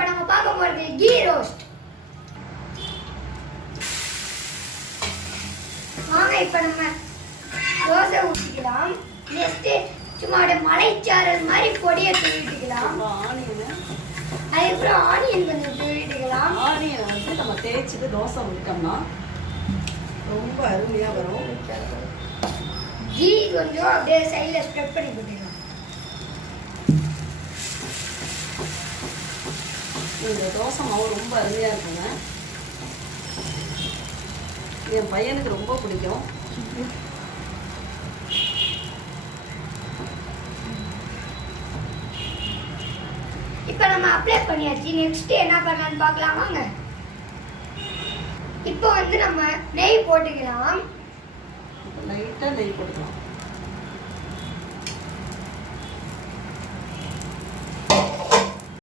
இப்போ நம்ம பார்க்க போறது கீ ரோஸ்ட். வாங்க இப்போ நம்ம தோசை ஊற்றிக்கலாம். நெக்ஸ்ட் சும்மா அப்படியே மலைச்சாரல் மாதிரி பொடியை தூவிட்டுக்கலாம். அதுக்கப்புறம் ஆனியன் கொஞ்சம் தூவிட்டுக்கலாம். ஆனியனை வந்து நம்ம தேய்ச்சிட்டு தோசை ஊற்றிட்டோம்னா ரொம்ப அருமையாக வரும். கீ கொஞ்சம் அப்படியே சைடில் ஸ்ப்ரெட் பண்ணி போட்டுக்கலாம். இந்த தோசை மாவு ரொம்ப அருமையாக இருக்குங்க. என் பையனுக்கு ரொம்ப பிடிக்கும். இப்போ நம்ம அப்ளை பண்ணியாச்சு. நெக்ஸ்ட் என்ன பண்ணலாம்னு பார்க்கலாம் வாங்க. இப்போ வந்து நம்ம நெய் போட்டுக்கலாம். லைட்டாக நெய் போட்டுக்கலாம்.